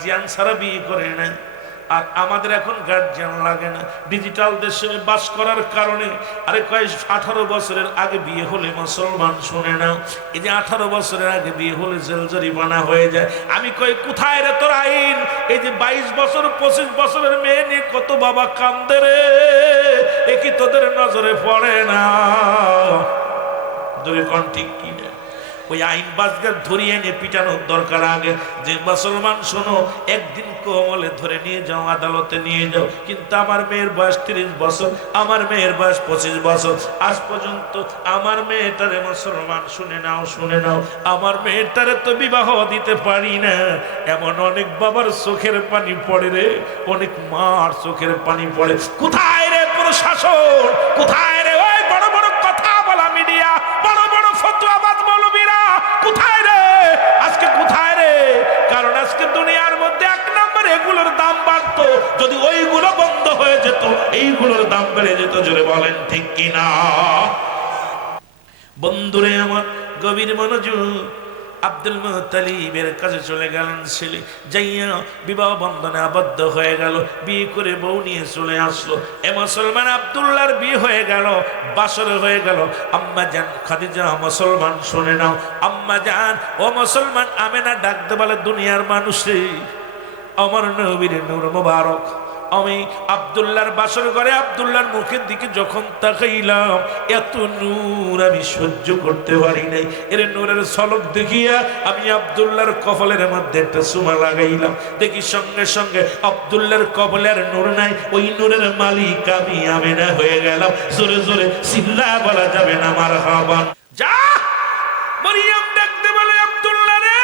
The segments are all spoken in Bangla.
গার্জিয়ান ছাড়া বিয়ে করে না। আর আমাদের এখন গার্জিয়ান লাগে না, ডিজিটাল দেশে বাস করার কারণে। আরে কয় 18 বছরের আগে বিয়ে হলে মুসলমান, শুনে নাও, এই যে 18 বছরের আগে বিয়ে হলে জেল জরিমানা হয়ে যায়। আমি কই কোথায় রে তোর আইন? এই যে 22 বছর 25 বছরের মেয়ে নিয়ে কত বাবা কান্দে রে, এ কি তোদের নজরে পড়ে না? যদি কোন ঠিক কিনা ওই আইন বাজগার ধরিয়ে এনে পিটানোর দরকার। আগে যে মুসলমান শোনো, একদিন কোমলে ধরে নিয়ে যাও, আদালতে নিয়ে যাও। কিন্তু আমার মেয়ের বয়স 30 বছর, আমার মেয়ের বয়স 25 বছর, আজ পর্যন্ত আমার মেয়েটারে মুসলমান, শুনে নাও শুনে নাও, আমার মেয়েটারে তো বিবাহ দিতে পারি না। এমন অনেক বাবার চোখের পানি পড়ে রে, অনেক মার চোখের পানি পড়ে। কোথায় রে প্রশাসন? কোথায় রে ওই বড় বড় কথা বলা মিডিয়া, বড় বড় ফতোয়াবাজ মৌলবীরা? কোথায় রে আজকে, কোথায় রে? কারণ আজকে দুনিয়ার মধ্যে এক নম্বর এগুলোর দাম বাড়তো, যদি ওইগুলো বন্ধ হয়ে যেত এইগুলোর দাম বেড়ে যেত। জোরে বলেন ঠিক কিনা? বন্ধুরে আমার, গভীর মনোযোগ। আব্দুল মুত্তালিবের কাছে চলে গেলেন ছেলে, যাইয়া বিবাহ বন্ধনে আবদ্ধ হয়ে গেল, বিয়ে করে বউ নিয়ে চলে আসলো। এ মুসলমান আব্দুল্লাহর বিয়ে হয়ে গেল, বাসর হয়ে গেল। আম্মা জান খাদিজা মুসলমান, শুনে নাও, আম্মা জান ও মুসলমান আমেনা ডাকতে বলে, দুনিয়ার মানুষে আমার নবীর নূর মুবারক। আমি আব্দুল্লাহর বাসর ঘরে আব্দুল্লাহর মুখের দিকে যখন তাকাইলাম, এত নূর আমি সহ্য করতে পারি নাই। এর নূরের ঝলক দেখিয়া আমি আব্দুল্লাহর কপালের মধ্যে একটা চুমা লাগাইলাম। দেখি সঙ্গে সঙ্গে আব্দুল্লাহর কপালে আর নূর নাই, ওই নূরের মালিক আমি আমেনা হয়ে গেলাম। জোরে জোরে চিল্লা বলা যাবে না মারহাবা। যা মরিয়ম ডাকতে বলে, আব্দুল্লাহ রে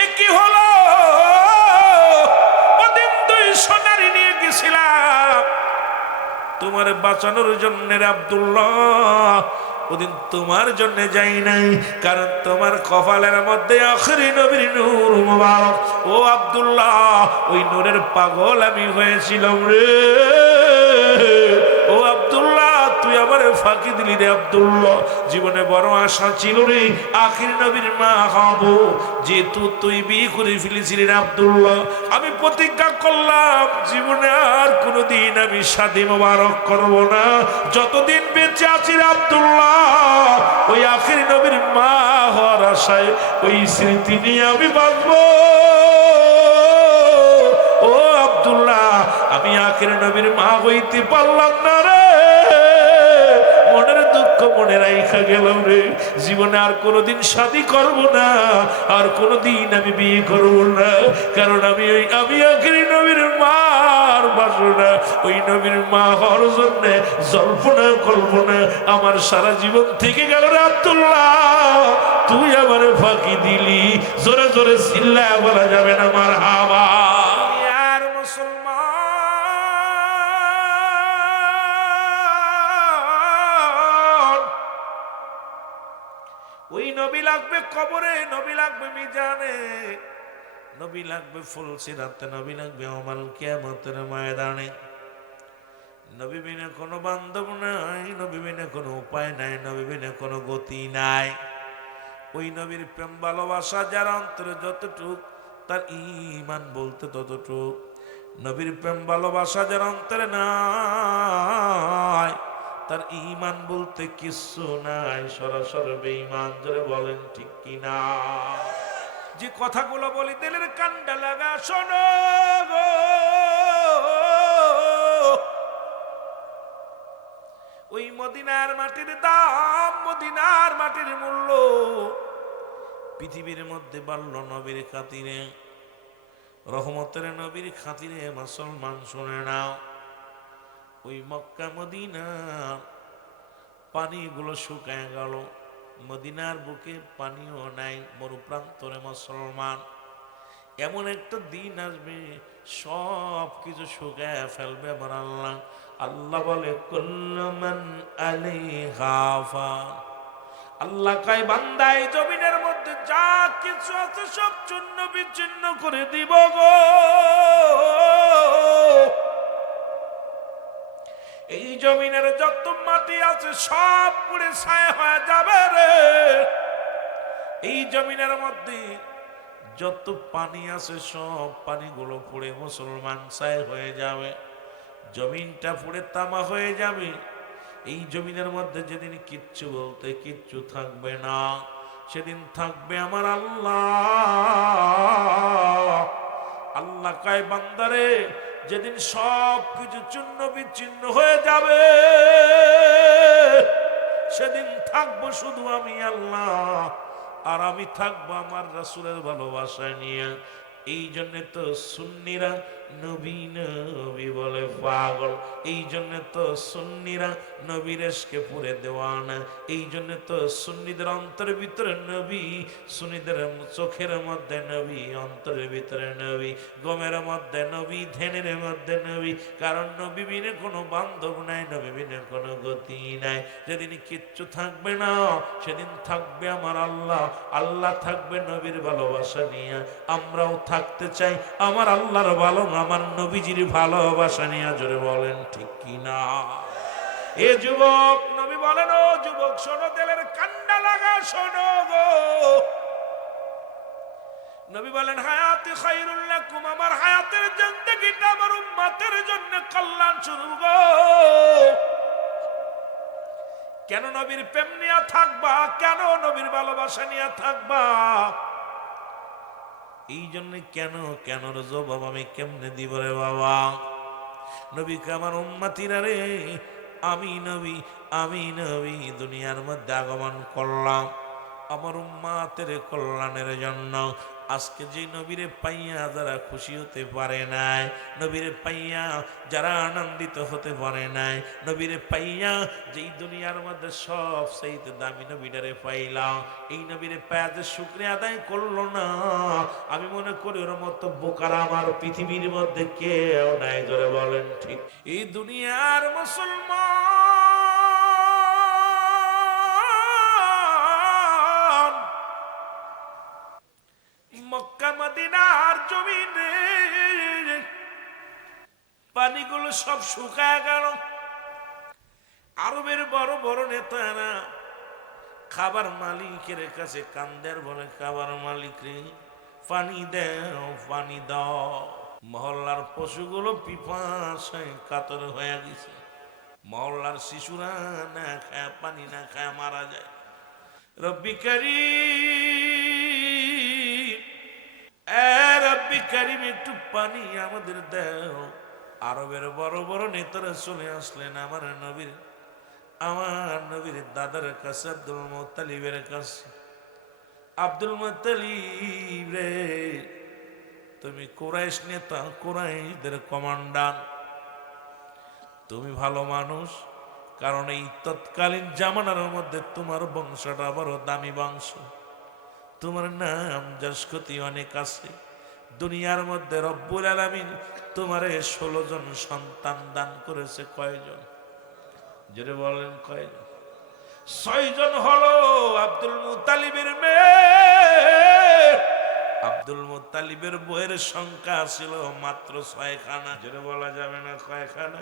এ কি হলো? সোনারি নিয়ে গেছিলাম তোমার বাঁচানোর জন্য রে আব্দুল্লাহ, ওদিন তোমার জন্য যাই নাই, কারণ তোমার কপালের মধ্যে আখেরি নবীর নূর মুবারক। ও আব্দুল্লাহ, ওই নূরের পাগল আমি হয়েছিলাম রে। ও আব্দুল্লাহ, তুই আমার ফাঁকি দিলি রে আব্দুল্লাহ। জীবনে বড় আশা ছিল রে আখির নবীর মা হবো, যেহেতু তুই বিয়ে করে ফেলেছিলি রে আব্দুল্লাহ, আমি প্রতিজ্ঞা করলাম জীবনে আর কোনোদিন আমি শাদী মোবারক করব না। যতদিন বেঁচে আছি রে আব্দুল্লাহ, ওই আখির নবীর মা হওয়ার আশায় ওই স্মৃতি নিয়ে আমি বাঁচবো। ও আব্দুল্লাহ, আমি আখির নবীর মা হইতে পারলাম না রে, মনের দুঃখ মনে রাইখা গেলাম রে। জীবনে আর কোনোদিন শাদী করব না, আর কোনোদিন আমি বিয়ে করব না, কারণ আমি আখির নবীর মার বাসনা, ওই নবীর মা হওয়ার জন্য জল্পনা কল্পনা আমার সারা জীবন থেকে গেল রে আব্দুল্লাহ। তুই আমার ফাঁকি দিলি, জোরে জোরে চিল্লা বলা যাবে না মারহাবা। আর মুসলমান, ওই নবী লাগবে কবরে, নবী লাগবে মিজানে, নবী লাগবে ফুলসিরাতে, নবী লাগবে ইয়াউমুল কিয়ামতের ময়দানে। নবী বিনা কোনো বান্ধব নাই, নবী বিনা কোনো উপায় নাই, নবী বিনা কোনো গতি নাই। ওই নবীর প্রেম ভালোবাসা যার অন্তরে যতটুক, তার ঈমান বলতে ততটুক। নবীর প্রেম ভালোবাসা যার অন্তরে নাই, তার ঈমান বলতে কিছু নাই, সরাসরি বেঈমান। জোরে বলেন ঠিক কিনা? যে কথাগুলো বলি দিলের কান্ডা লাগা শোনো গো। ওই মদিনার মাটির দাম, মদিনার মাটির মূল্য পৃথিবীর মধ্যে বাড়ল নবীর খাতিরে, রহমতের নবীর খাতিরে। মুসলমান শুনে নাও, ওই মক্কা মদিনা পানিগুলো শুকায় গেল, মদিনার বুকে পানিও নাই, মরুপ্রান্তরে। মুসলমান, এমন একটা দিন আসবে সব কিছু শুকায় ফেলবে আমার আল্লাহ। আল্লাহ বলে কুল্লু মান আলাইহা ফান। আল্লাহ কয় বান্দা, এই জমিনের মধ্যে যা কিছু আছে সব চূর্ণ বিচ্ছিন্ন করে দিব গো। এই জমিনের যত মাটি আছে সব পুড়ে ছাই হয়ে যাবে রে। এই জমিনের মধ্যে যত পানি আছে সব পানিগুলো পড়ে মুসলমান ছাই হয়ে যাবে, জমিনটা পুড়ে তামা হয়ে যাবে। এই জমিনের মধ্যে যেদিন কিচ্ছু বলতে কিচ্ছু থাকবে না, সেদিন থাকবে আমার আল্লাহ। আল্লাহ কয় বান্দারে, যেদিন সব কিছু চূর্ণ বিচ্ছিন্ন হয়ে যাবে, সেদিন থাকবো শুধু আমি আল্লাহ, আর আমি থাকবো আমার রাসূলের ভালোবাসা নিয়ে। এই জন্য তো সুন্নিরা নবী নবী বলে পাগল, এই জন্য তো সুন্নিরা নবীর এশকে পুরে দেওয়ানা, এই জন্য তো সুন্নিদের অন্তরের ভিতরে নবী, সুন্নিদের চোখের মধ্যে নবী, অন্তরের ভিতরে নবী, গমের মধ্যে নবী, ধ্যানের মধ্যে নবী। কারণ নবী বিনে কোনো বান্ধব নাই, নবী বিনে কোনো গতি নাই। যেদিন কিচ্ছু থাকবে না, সেদিন থাকবে আমার আল্লাহ, আল্লাহ থাকবে নবীর ভালোবাসা নিয়ে। আমরাও থাকতে চাই আমার আল্লাহর ভালো, আমার নবীজির ভালোবাসা নিয়ে। জোরে বলেন ঠিক কিনা? এ যুবক, নবী বলেন, ও যুবক শোনো, দিলের কান্ডা লাগা শোনো গো। নবী বলেন, হায়াতে খায়রুল লাকুম, আমার হায়াতের জিন্দেগিটা আমার উম্মতের জন্য কল্যাণ স্বরূপ গো। কেন নবীর প্রেম নিয়ে থাকবা, কেন নবীর ভালোবাসা নিয়ে থাকবা? এই জন্য কেন কেন জবাব আমি কেমনে দিব রে বাবা? নবীকে আমার উম্মতিরা রে, আমি নবী দুনিয়ার মধ্যে আগমন করলাম আমার উম্মাতের কল্যাণের জন্য। আজকে যে নবীরে পাইয়া যারা খুশি হতে পারে নাই, নবীরে পাইয়া যারা আনন্দিত হতে পারে নাই, নবীরে পাইয়া যেই দুনিয়ার মধ্যে সব চাইতে দামি নবীটারে পাইলাম, এই নবীরে পাইয়া যে শুকরিয়া আদায় করলো না, আমি মনে করি ওর মতো বোকার আমার পৃথিবীর মধ্যে কেউ নাই। ধরে বলেন ঠিক? এই দুনিয়ার মুসলমান মক্কা মদিনার জমিনে পানিগুলো সব শুকায় গেল। আরবের বড় বড় নেতারা খাবার মালিকের কাছে কান্দের বলে, খাবার মালিক রে, পানি দাও, পানি দাও। মহল্লার পশুগুলো পিপাসায় কাতর হয়ে গেছে। মহল্লার শিশুরা না খায়, পানি না খায় মারা যায়। রব্বি কারীম, রব্বি কারীম, একটু পানি আমাদের দাও। আরবের বড় বড় নেতারা চলে আসলেন আমার নবীর দাদার কাছে, আব্দুল মুত্তালিবের কাছে। আব্দুল মুত্তালিব রে, তুমি কুরাইশ নেতা, কুরাইশদের কমান্ডার, তুমি ভালো মানুষ, কারণ এই তৎকালীন জামানার মধ্যে তোমার বংশটা বড় দামি বংশ, তোমার নাম যশকতি অনেক আছে। দুনিয়ার মধ্যে রব্বুল আলামিন তোমারে 16 জন সন্তান দান করেছে। কয়জন? যেটা বলেন কয়জন? 6 জন হলো আব্দুল মুত্তালিবের মেয়ে। আব্দুল মুত্তালিবের বইয়ের সংখ্যা ছিল মাত্র 6খানা। যেটা বলা যাবে না কয়খানা?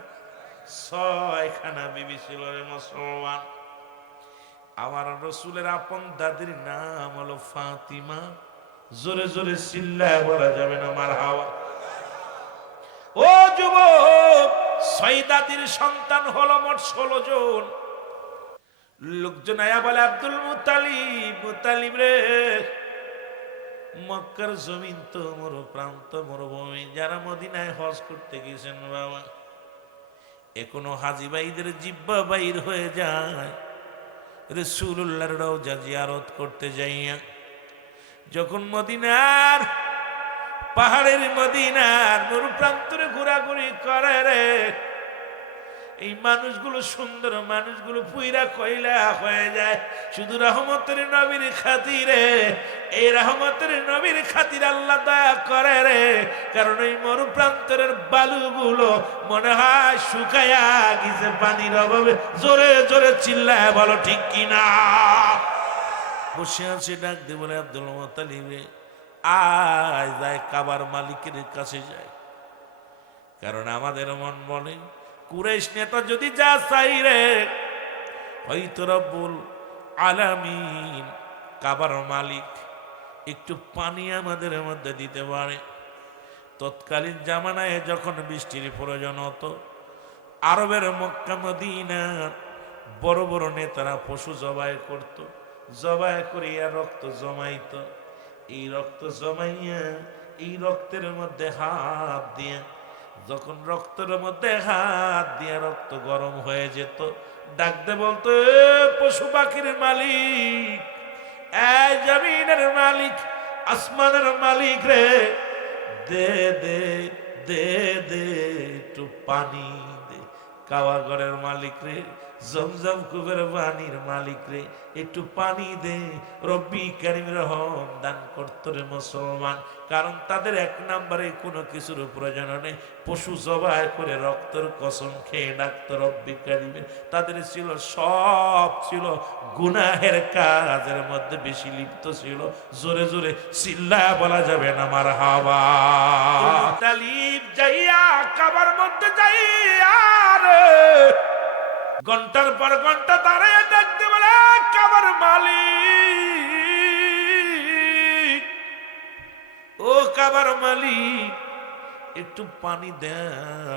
6খানা বিবি ছিল রে মুসলমান। আমার রাসূলের আপন দাদির নাম হলো ফাতিমা। জোরে জোরে চিল্লায় বলা যাবে না মারহাবা। ও যুবক, 6 দাদির সন্তান হলো মোট 16 জন। লোকজন আয়া বলে, আব্দুল মুত্তালিব রে, মক্কার জমিন তো প্রান্ত মরুভূমি, যারা মদিনায় হজ করতে গেছেন বাবা, এখনো হাজী ভাইদের জিব্বা বাইর হয়ে যায় রাসূলুল্লাহর রওজা জিয়ারত করতে যাইয়া। যখন মদিনার পাহাড়ের মদিনার মরু প্রান্তরে ঘোরাঘুরি করে রে, এই মানুষগুলো সুন্দর মানুষগুলো পুইরা কয়লা হয়ে যায়। শুধু রহমতের নবীর খাতিরে, এই রহমতের নবীর খাতির আল্লাহ দয়া করে রে। কারণ এই মরু প্রান্তরের বালুগুলো মনে হয় শুকায়া গেছে পানির অভাবে। জোরে জোরে চিল্লায় বলো ঠিক কিনা? বসে আছে, ডাক দিয়ে বলে, আব্দুল মুত্তালিব আয় যায় কাবার মালিকের কাছে যায়। কারণ আমাদের মন বলে, কুরাইশ নেতা যদি যা চাই রে, হয়তো রব্বুল আলামিন কাবার মালিক একটু পানি আমাদের মধ্যে দিতে পারে। তৎকালীন জামানায় যখন বৃষ্টির প্রয়োজন হতো, আরবের মক্কা মদিনার বড় বড় নেতারা পশু জবাই করত, জবাই করিয়া রক্ত জমাইত। এই রক্ত জমাইয়া এই রক্তের মধ্যে হাত দিয়ে, যখন রক্তের মধ্যে হাত দিয়ে রক্ত গরম হয়ে যেত, ডাকতে বলতো, এ পশু পাখির মালিক, এ জমিনের মালিক, আসমানের মালিক রে, দে দে দে দে একটু পানি দে। কাওয়াগড়ের মালিক রে, জমজম কুবের পানির মালিক রে, একটু পানি দে। রব্বি কারিম রহম দান করত রে মুসলমান। কারণ তাদের এক নম্বরে কোনো কিছুর প্রয়োজন নেই, পশু জবাই করে রক্তের কসম খেয়ে ডাকত রব্বি কারিমের। তাদের ছিল সব ছিল গুনাহের কাজের মধ্যে বেশি লিপ্ত ছিল। জোরে জোরে চিল্লায়া বলা যাবে না মারহাবা। তালিব যাইয়া কাবার মধ্যে যাইয়া রে, ঘন্টার পর ঘন্টা দাঁড়িয়ে ডাকতে বলে, কাবার মালিক, ও কাবার মালিক, একটু পানি দে,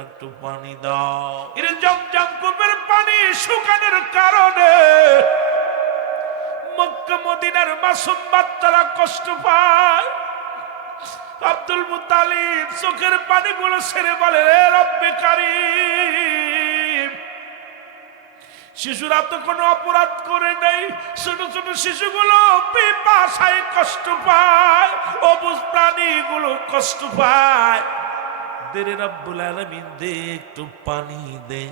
একটু পানি দাও। এর জমজম কূপের পানি শুকানোর কারণে মক্কা মদিনার মাসুম বাচ্চারা কষ্ট পায়। আব্দুল মুত্তালিব চোখের পানিগুলো ছেড়ে বলে, রে রব্বে কারীম, শিশুরা তো কোনো অপরাধ করে নাই, ছোট ছোট শিশুগুলো পিপাসায় কষ্ট পায়, অবুঝ প্রাণীগুলো কষ্ট পায়। দে রে রব্বুল আলামিন দে, একটু পানি দে।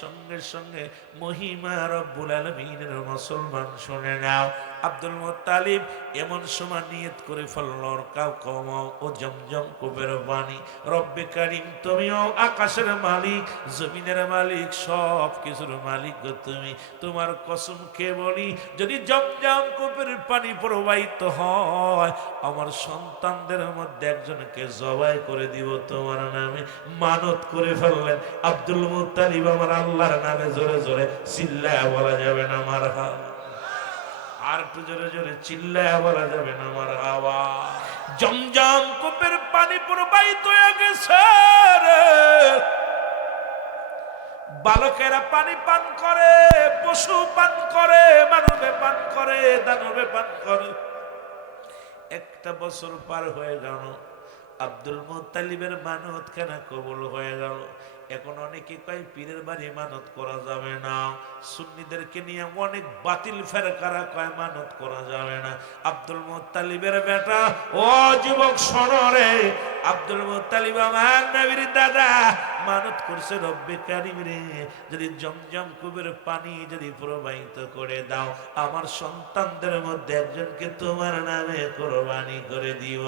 সঙ্গে সঙ্গে মহিমা রব্বুল আলামিনের মুসলমান শুনে নাও। আব্দুল মুত্তালিব এমন সময় নিয়ত করে ফেলল, কাউ কমাও ও জমজম কূপের পানি। রব্বে কারীম, তুমিও আকাশের মালিক, জমিনের মালিক, সব কিছুর মালিক গো তুমি। তোমার কসম খেয়ে বলি, যদি জমজম কূপের পানি প্রবাহিত হয়, আমার সন্তানদের মধ্যে একজনকে জবাই করে দিব তোমার নামে। মানত করে ফেললেন আব্দুল মুত্তালিব আমার আল্লাহর নামে। জোরে জোরে চিল্লায়া বলা যাবে না মারহাবা। আর একটু জোরে জোরে চিল্লায়া বলা যাবে না মারহাবা। জমজম কূপের পানি প্রবাহিত হয়ে গেছে রে। বালকেরা পানি পান করে, পশু পান করে, মানবে পান করে, দানবে পান করে। একটা বছর পার হয়ে গেল, আব্দুল মুত্তালিবের মানত খানা কবুল হয়ে গেল। এখন অনেকে কয় পীরের বাড়ি মানত করা যাবে না, সুন্নিদেরকে নিয়ে অনেক বাতিল ফেরকারা কয় মানত করা যাবে না। আব্দুল মুত্তালিবের বেটা, ও যুবক শোনো রে, আব্দুল মুত্তালিব আমার নবীর দাদা মানত করছে, রব্বে কারীম রে, যদি জমজম কূপের পানি যদি প্রবাহিত করে দাও, আমার সন্তানদের মধ্যে একজনকে তোমার নামে কোরবানি করে দিব।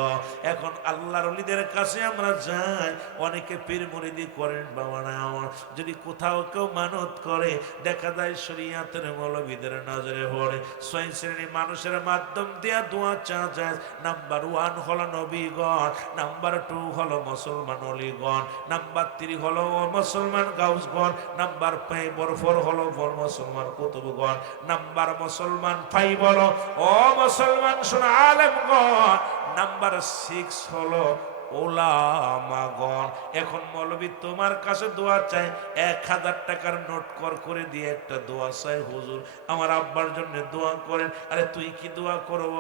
এখন আল্লাহর ওলিদের কাছে আমরা যাই, অনেকে পীর মুরিদি করেন বাবা না আমার। যদি কোথাও কেউ মানত করে, দেখা যায় শরীয়তের মৌলবীদের নজরে পড়ে। 6 শ্রেণীর মানুষের মাধ্যম দিয়ে দোয়া চাওয়া যায়। নাম্বার 1 হলো নবীগণ, নাম্বার 2 হলো মুসলমান ওলিগণ, নাম্বার 3 হলো মুসলমান গাউসগণ, নাম্বার 4 হলো মুসলমান কুতুবগণ, নাম্বার মুসলমান 5 হলো ও মুসলমান শোনা আলেমগণ, নাম্বার 6 হলো ওলামাগণ। এখন মৌলবী তোমার কাছে দোয়া চাই, 1000 টাকার নোট করে দিয়ে একটা দোয়া চাই, হুজুর আমার আব্বার জন্য দোয়া করেন। আরে তুই কি দোয়া করব?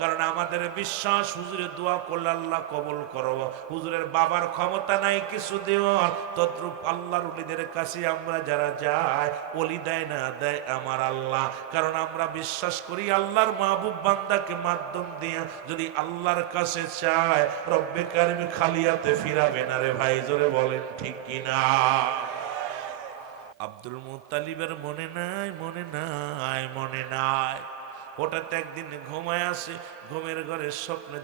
কারণ আমাদের বিশ্বাস হুজুরের দোয়া করলে আল্লাহ কবুল করব। হুজুরের বাবার ক্ষমতা নাই কিছু দেওয়ার, তদ্রূপ আল্লাহর ওলিদের কাছে আমরা যারা যাই, ওলি দেয় না দেয় আমার আল্লাহ। কারণ আমরা বিশ্বাস করি আল্লাহর মাহবুব বান্দাকে মাধ্যম দিয়ে যদি আল্লাহর কাছে চায়, রব্বে কারীম খালিয়াতে ফিরাবে না রে ভাই, জোরে বলেন ঠিক কিনা। আব্দুল মুত্তালিবের মনে নাই, মনে নাই, মনে নাই। হঠাৎ একদিন ঘুমায় আসে, ঘুমের ঘরে স্বপ্নে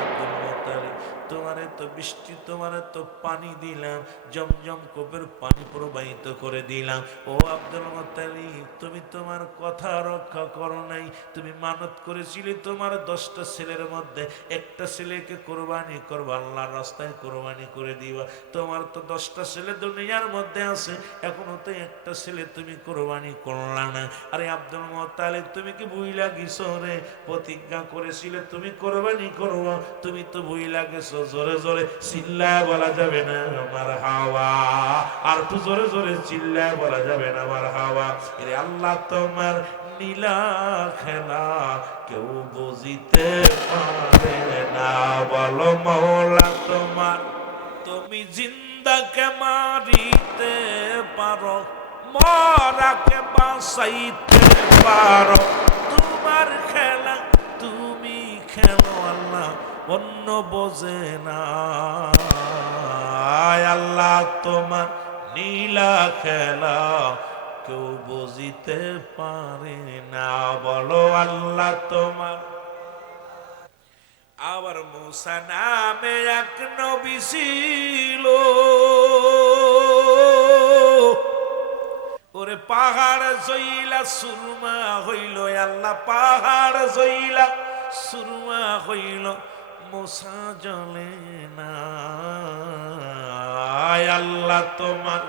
আব্দুল মুত্তালিব, তোমারে তো বৃষ্টি, তোমারে তো পানি দিলাম, জমজম কূপের পানি প্রবাহিত করে দিলাম। ও আব্দুল মুত্তালিব, তুমি তোমার কথা রক্ষা করো নাই। তুমি মানত করেছিলে তোমার 10টা ছেলের মধ্যে একটা ছেলেকে কোরবানি করবা, আল্লাহর রাস্তায় কোরবানি করে দিবা। তোমার তো 10টা ছেলে দুনিয়ার মধ্যে আছে, এখনো তো একটা ছেলে তুমি কোরবানি করলা না। আরে আব্দুল মুত্তালিব, তুমি তুমি কি ভুইলা গেছো রে? প্রতিজ্ঞা করেছিলে তুমি কোরবানি করবা, তুমি তো ভুইলা গেছো। জোরে জোরে চিল্লায় বলা যাবে না মারহাবা, আর একটু জোরে জোরে চিল্লায় বলা যাবে না মারহাবা। এরে আল্লাহ তোমার নীলা খেলা কেউ বুঝিতে পারে না, বলো মওলা তোমার। তুমি জিন্দাকে মারিতে পারো, মরাকে বাঁচাইতে পারো, তোমার খেলা তুমি খেলো, আল্লাহ অন্য বোঝে না। আল্লাহ তোমার নীলা খেলা কেউ বুঝিতে পারে না, বলো আল্লাহ তোমার। আবার মুসা নামে এক নবী ছিল, ওরে পাহাড় জইলা সুরমা হইল, আল্লাহ পাহাড় জইলা সুরমা হইল, মুসা জ্বলে না। আল্লাহ তোমার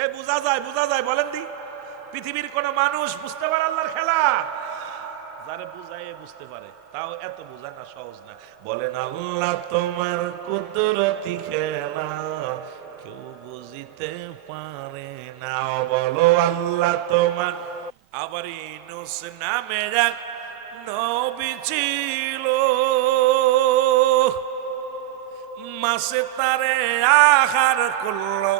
এ বুঝা যায় বলেন দি? পৃথিবীর কোন মানুষ বুঝতে পারে আল্লাহর খেলা? যারে বুঝায় বুঝতে পারে, তাও এত বোঝা না সহজ না। বলেন আল্লাহ তোমার কুদরতি খেলা কেউ বুঝিতে পারে না, বলো আল্লাহ তোমার। আবার ইউনূস নামে এক নবী ছিল, মাছে তারে আহার করলো,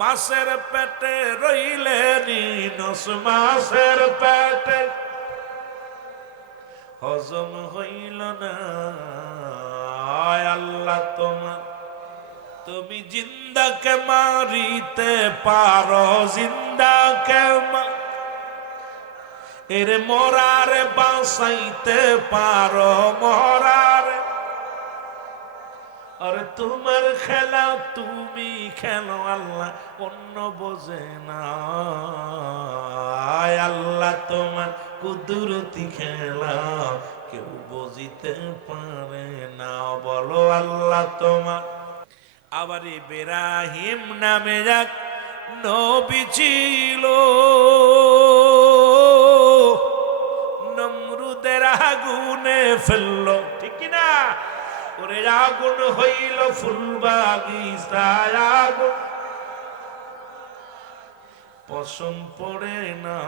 মাছের পেটে রইলেন ইউনূস, মাছের পেটে হজম হইল না। আল্লাহ তোমার তুমি জিন্দাকে মারিতে পারো, জিন্দাকে এরে মরারে বাঁচাইতে পারো, মরারে। আরে তোমার খেলা তুমি খেলো, আল্লাহ অন্য বোঝে না। আল্লাহ তোমার কুদরতি খেলা কেউ বুঝিতে পারে না, বলো আল্লাহ তোমার। আবার ইব্রাহিম নামে এক নবী ছিল, নমরুদের আগুনে ফেললো, ঠিক কিনা? ওরে আগুন হইল ফুল বাগিচায়, আগুন পশম পড়ে না।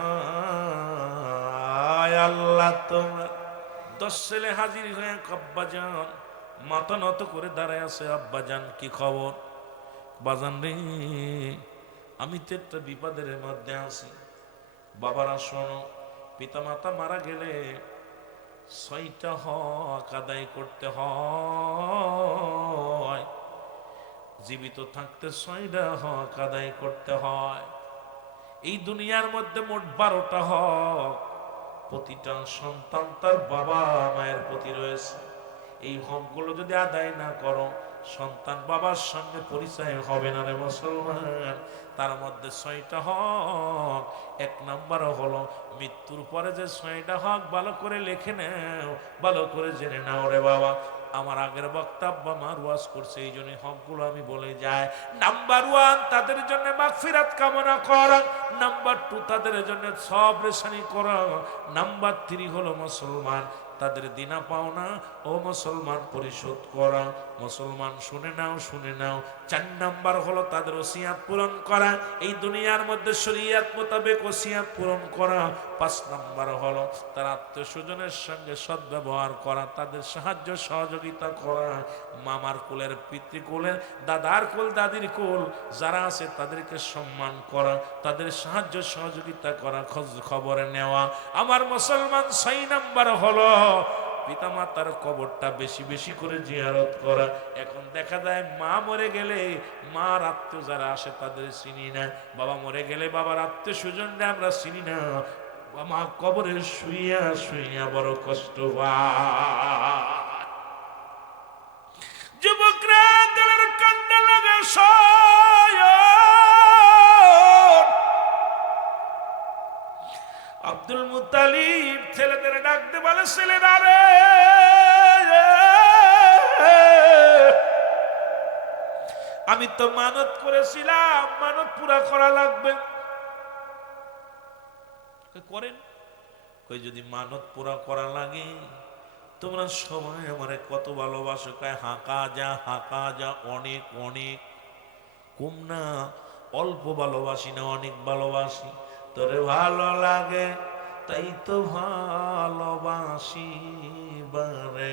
আল্লাহ তোমার 10 ছেলে হাজির হয়ে আব্বাজান মাথা নত করে দাঁড়ায় আছে, আব্বাজান কি খবর? বাজান রে আমি তো একটা বিপদের মধ্যে আছি। বাবারা শোনো, পিতা মাতা মারা গেলে 6টা হক আদায় করতে হয়, জীবিত থাকতে 6টা হক আদায় করতে হয়। এই দুনিয়ার মধ্যে মোট 12টা হক প্রতিটা সন্তান তার বাবা মায়ের প্রতি রয়েছে। এই হকগুলো যদি আদায় না করো, সন্তান বাবার সঙ্গে পরিচয় হবে না রে মুসলমান। তার মধ্যে 6টা হক। 1 নাম্বার হলো মৃত্যুর পরে যে 6টা হক ভালো করে লিখে নাও, ভালো করে জেনে নাও রে বাবা। আমার আগের বক্তব্য আমার ওয়াজ করছে, এই জন্য হকগুলো আমি বলে যাই। নাম্বার 1 তাদের জন্য মাগফিরাত কামনা করা, নাম্বার 2 তাদের জন্য সব রেশানি করা, নাম্বার 3 হলো মুসলমান তাদের দিনা পাওনা ও মুসলমান পরিশোধ করা। মুসলমান শুনে নাও, শুনে নাও। 4 নাম্বার হলো তাদের ওসিয়াত পূরণ করা, এই দুনিয়ার মধ্যে শরীয়ত মোতাবেক ওসিয়াত পূরণ করা। 5 নাম্বার হলো তার আত্মীয় স্বজনের সঙ্গে সদ্ব্যবহার করা, তাদের সাহায্য সহযোগিতা করা। মামার কোলের, পিতৃকুলের, দাদার কোল, দাদির কোল যারা আছে তাদেরকে সম্মান করা, তাদের সাহায্য সহযোগিতা করা, খোঁজ খবর নেওয়া। আমার মুসলমান 6 নাম্বার হলো পিতামাতার কবরটা বেশি বেশি করে জিয়ারত করা। এখন দেখা যায় মা মরে গেলে মার আত্মীয় যারা আসে তাদের চিনি না, বাবা মরে গেলে বাবার আত্মীয় স্বজনরা আমরা চিনি না। মা কবরে শুইয়া শুইয়া বড় কষ্ট পায়। যুবকরা দিলের কান্না লাগে আব্দুল মুত্তালিব ছেলেদের ডাকতে বলে, ছেলেরা রে আমি তো মানত করেছিলাম, মানত পুরা করা লাগবে। করেন। কই যদি মানত পুরা করা লাগে, তোমরা সবাই আমারে কত ভালোবাসো। কয় হাঁকা যা অনেক অনেক। কম না, অল্প ভালোবাসি না, অনেক ভালোবাসি। তোরে ভালো লাগে তাই তো ভালোবাসি বারে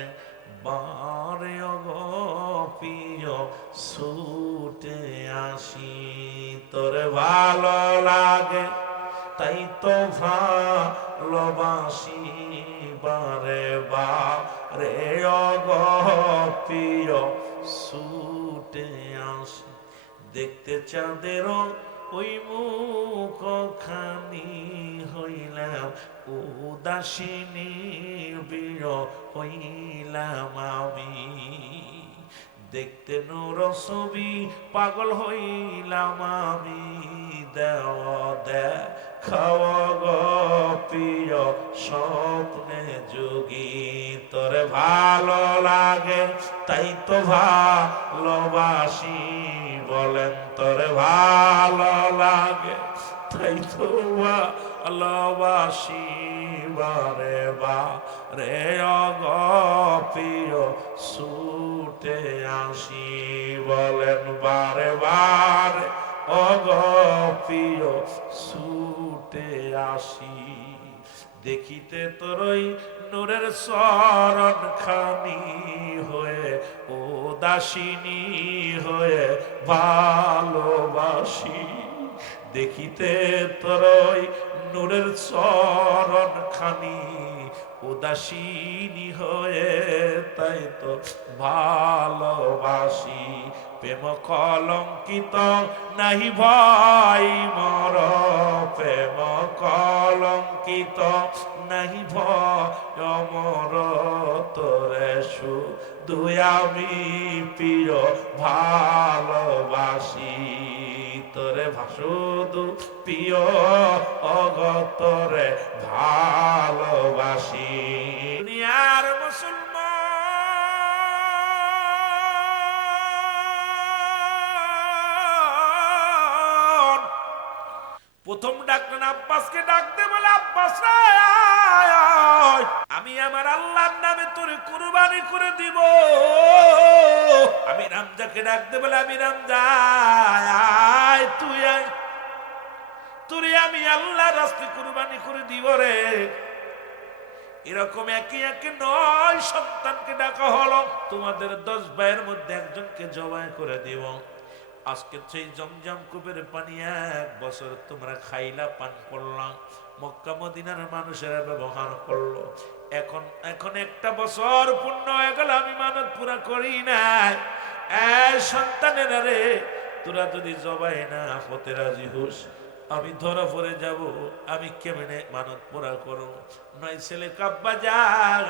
বারে গো প্রিয় ছুটে আসি। তোরে ভালো লাগে তাই তো ভালোবাসি বারে বারে গো প্রিয় ছুটে আসি। দেখতে চাঁদের ওই মুখ খানি হইলাম উদাসিনী বিয় হইলাম আমি। দেখতে নূর ছবি পাগল হইলাম আমি। দেওয়া দেখাওয়া গো প্রিয় স্বপ্নে যোগী। তোরে ভালো লাগে তাই তো ভালোবাসি। বলেন তোরে ভালো লাগে তাই তো ভালোবাসি বারে বারে প্রিয় ছুটে আসি। বলেন বারে বারে প্রিয় ছুটে আসি। দেখিতে তোরই নূরের চরণ খানি হয়ে উদাসিনী হয়ে ভালোবাসি। দেখিতে তোরই নূরের চরণ খানি উদাসিনী হয়ে তাই তো ভালোবাসি। প্রেম কলঙ্কিত নাহি ভাই মর। প্রেম কলঙ্কিত নাহি ভয় মর। তোরে শুধু আমি প্রিয় ভালোবাসি। তোরে শুধু প্রিয় অগতরে ভালোবাসি। দুনিয়ার মুসলমান প্রথম ডাকলেন আব্বাসকে। ডাকতে বলে আব্বাস আমি আমার আল্লাহর নামে তোরে কুরবানি করে দিব। আমি রামজাকে ডাকতে বলে আমি রামজা তুই আয়, তোরে আমি আল্লাহর রাস্তায় কুরবানি করে দিব রে। এরকম একে একে 9 সন্তানকে ডাকা হলো। তোমাদের 10 ভাইয়ের মধ্যে একজনকে জবাই করে দিব। আজকে সেই জমজম কূপের পানি 1 বছর তোমরা খাইলা, পান করলাম, মক্কা মদিনার মানুষেরা ব্যবহার করলো। এখন 1 বছর পূর্ণ হয়ে গেল, আমি মানত পুরা করি নাই। সন্তানেরা রে, তোরা যদি জবাই না হতে রাজি হোস, আমি ধরা পড়ে যাব। আমি কেমনে মানত পুরা করো? নয় ছেলে কাব্বা যান,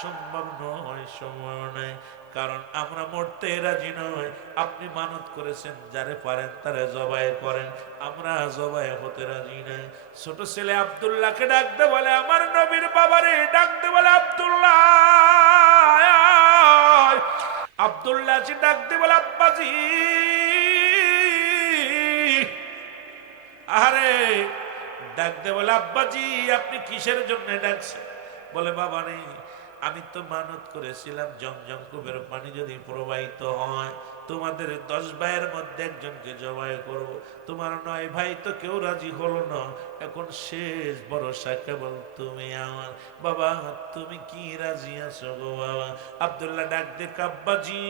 সম্ভব নয়, সম্ভব নয়। কারণ আমরা মরতে রাজি নয়। আপনি মানত করেছেন, যারে পারেন তারে জবাই করেন, আমরা জবাই হতে রাজি নাই। ছোট ছেলে আব্দুল্লাহকে ডাকতে বলে আমার নবীর বাবারে ডাকতে বলে আব্দুল্লাহ। আব্দুল্লাহ ডাকতে বলে আব্বাজি। আরে ডাকতে বলে আব্বাজি আপনি কিসের জন্য ডাকছেন? বলে বাবা রে, আমি তো মানত করেছিলাম জমজম কূপের পানি যদি প্রবাহিত হয়, তোমাদের 10 ভাইয়ের মধ্যে একজনকে জবাই করব। তোমার 9 ভাই তো কেউ রাজি হলো না। এখন শেষ ভরসা কেবল তুমি আমার। বাবা তুমি কি রাজি আছো গো বাবা? আব্দুল্লাহ ডাক দে আব্বাজি,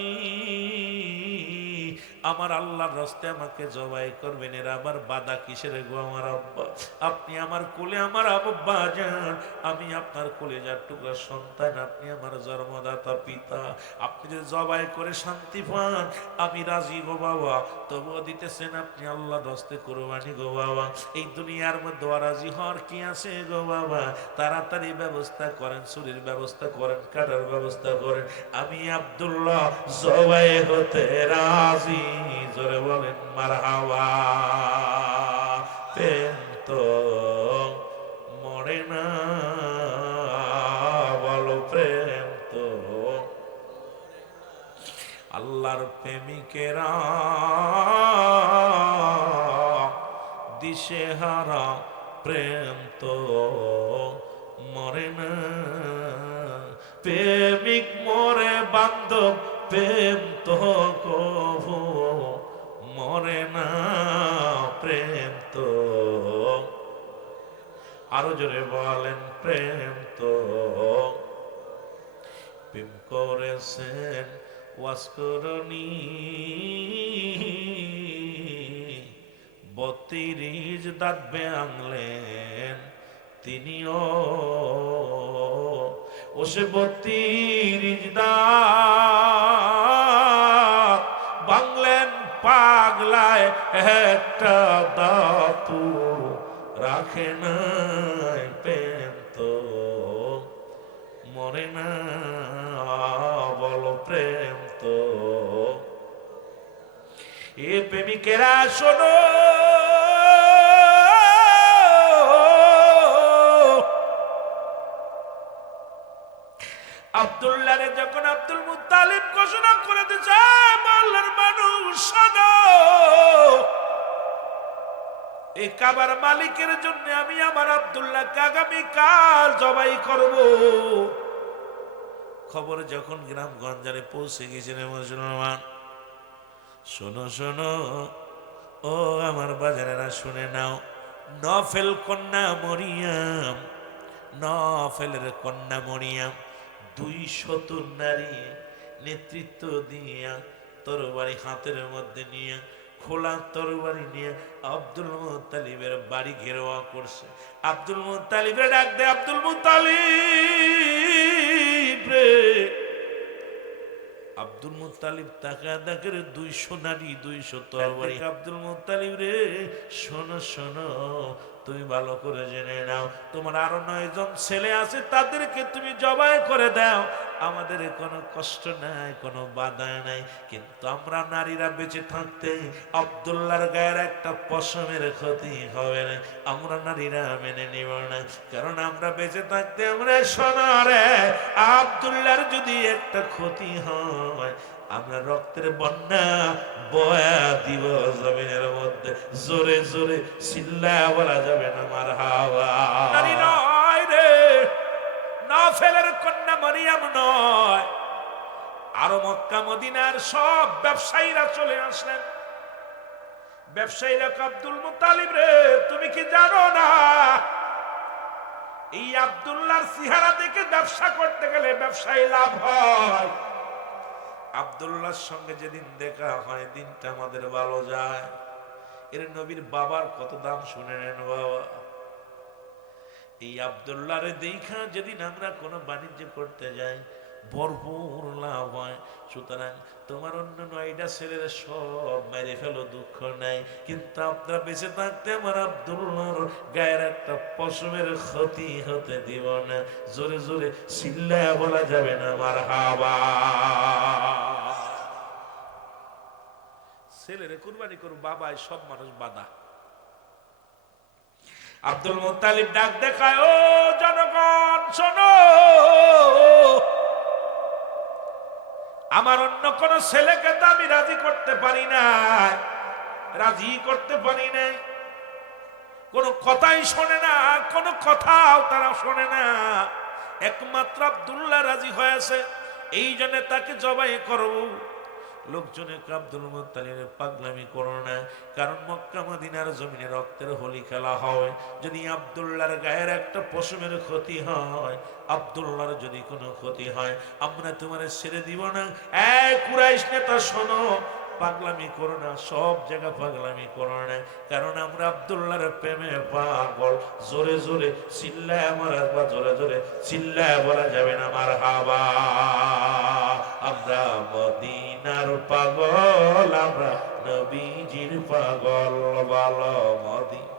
আমার আল্লাহর রাস্তায় আমাকে জবাই করবেন, এর আবার বাধা কিসের গো আমার আব্বা? আপনি আমার কোলে আমার আব্বা যান, আমি আপনার কলেজার টুকরা সন্তান, আপনি আমার জন্মদাতা পিতা। আপনি যে জবাই করে শান্তি পান আমি রাজি গো বাবা। তবুও দিতেছেন আপনি আল্লাহর রাস্তায় কুরবানি গো বাবা। এই দুনিয়ার মধ্যে রাজি হওয়ার কি আছে গো বাবা? তাড়াতাড়ি ব্যবস্থা করেন, চুরির ব্যবস্থা করেন, কাটার ব্যবস্থা করেন। আমি আব্দুল্লাহ জবাই হতে রাজি। জোরে বলেন মারহাবা। প্রেম তো মরে না, বলো প্রেম তো। আল্লাহর প্রেমিকেরা দিশেহারা প্রেম তো মরে না, প্রেমিক মরে বান্ধব, প্রেম তো কভু মরে না, প্রেম তো, আরো জোরে বলেন, প্রেম তো। প্রেম করেছেন ওয়াসকরণী 32 দাঁত ভাঙলেন তিনিও, ও সে 32 দাঁত ভাঙলেন পাগলায়, একটা দাঁতু রাখে নাই, প্রেম তো মরে না, বলো প্রেম তো। এ প্রেমিকেরা শোনো, আব্দুল্লাহরে যখন আব্দুল মুত্তালিব ঘোষণা করে দিয়েছে, মহল্লার মানুষ শোনো, এই কাবার মালিকের জন্য আমি আমার আব্দুল্লাহকে আগামীকাল জবাই করব। খবর যখন গ্রামগঞ্জে পৌঁছে গেছে মুসলমান, শোনো শোনো ও আমার বাজারেরা, শুনে নাও, নফেল কন্যা মরিয়াম, নফেলের কন্যা মরিয়াম 200 নারী নেতৃত্ব দিয়া তরবারি হাতের মধ্যে নিয়ে, খোলা তরবারি নিয়ে আব্দুল মুত্তালিবের বাড়ি ঘেরাও করছে। আব্দুল মুত্তালিবের ডাক দে, আব্দুল মুত্তালিব রে। আব্দুল মুত্তালিব তাকা দেখে 200 নারী 200 তরবারি। আব্দুল মুত্তালিব রে, শোনো শোনো, তুমি ভালো করে জেনে নাও, তোমার আরো 9 জন ছেলে আছে, তাদেরকে তুমি জবাই করে দাও, আমাদের কোনো কষ্ট নাই, কোনো বাধা নাই। কিন্তু আমরা নারীরা বেঁচে থাকতে আব্দুল্লাহর গায়ের একটা পশমের ক্ষতি হবে না, আমরা নারীরা মেনে নিব না, কারণ আমরা বেঁচে থাকতে আমরা, সোনারে, আব্দুল্লাহর যদি একটা ক্ষতি হয়, আমরা রক্তের বন্যা বয়া দিব জমিনের মধ্যে, জোরে জোরে চিল্লা বলা যাবে না মারহাবা। নারী নয় রে, নফেলের কন্যা মরিয়াম নয়। আরো মক্কা মদিনার সব ব্যবসায়ীরা চলে আসলেন। ব্যবসায়ীরা, আব্দুল মুত্তালিব রে, তুমি কি জানো না এই আব্দুল্লাহর চেহারা দেখে ব্যবসা করতে গেলে ব্যবসায়ী লাভ হয়। আব্দুল্লাহর সঙ্গে যেদিন দেখা হয়, দিনটা আমাদের ভালো যায়। এর নবীর বাবার কত দাম শুনে নেন বাবা। এই আব্দুল্লাহরে দেখা যেদিন আমরা কোনো বাণিজ্য করতে যাই, ভরপুর লাভ হয়। সুতরাং তোমার অন্য 9টা ছেলের সব মেরে ফেলো, দুঃখ নাই, কিন্তু আপনারা বেঁচে থাকতে আমার আব্দুল্লাহর গায়ের একটা পশমের ক্ষতি হতে দিব না। জোরে জোরে চিল্লায়া বলা যাবে না মারহাবা। ছেলেরে কুরবানি করু, বাবাই সব মানুষ বাধা। আব্দুল মুত্তালিব ডাক দেখায়, ও জনগণ শোনো, আমার অন্য কোন ছেলেকে তো আমি রাজি করতে পারি না, রাজি করতে পারি নাই। কোন কথাই শোনে না, কোন কথাও তারা শোনে না। একমাত্র আব্দুল্লাহ রাজি হয়েছে, এই জন্য তাকে জবাই করব। লোকজনে আব্দুল মুত্তালিবের পাগলামি করো না, কারণ মক্কা মদিনার জমিনে রক্তের হোলি খেলা হয়। যদি আব্দুল্লাহর গায়ের একটা পশমের ক্ষতি হয়, আব্দুল্লাহর যদি কোনো ক্ষতি হয়, আমরা তোমার ছেড়ে দিব না। এই কুরাইশ নেতা শোনো, পাগলামি করো না, সব জায়গা পাগলামি করো না, কারণ আমরা আব্দুল্লাহর প্রেমে পাগল। জোরে জোরে চিল্লায় আমার, জোরে জোরে চিল্লায় বলা যাবে না মারহাবা। আমরা মদিনার পাগল, আমরা নবীজির পাগল, বলো মদিনা।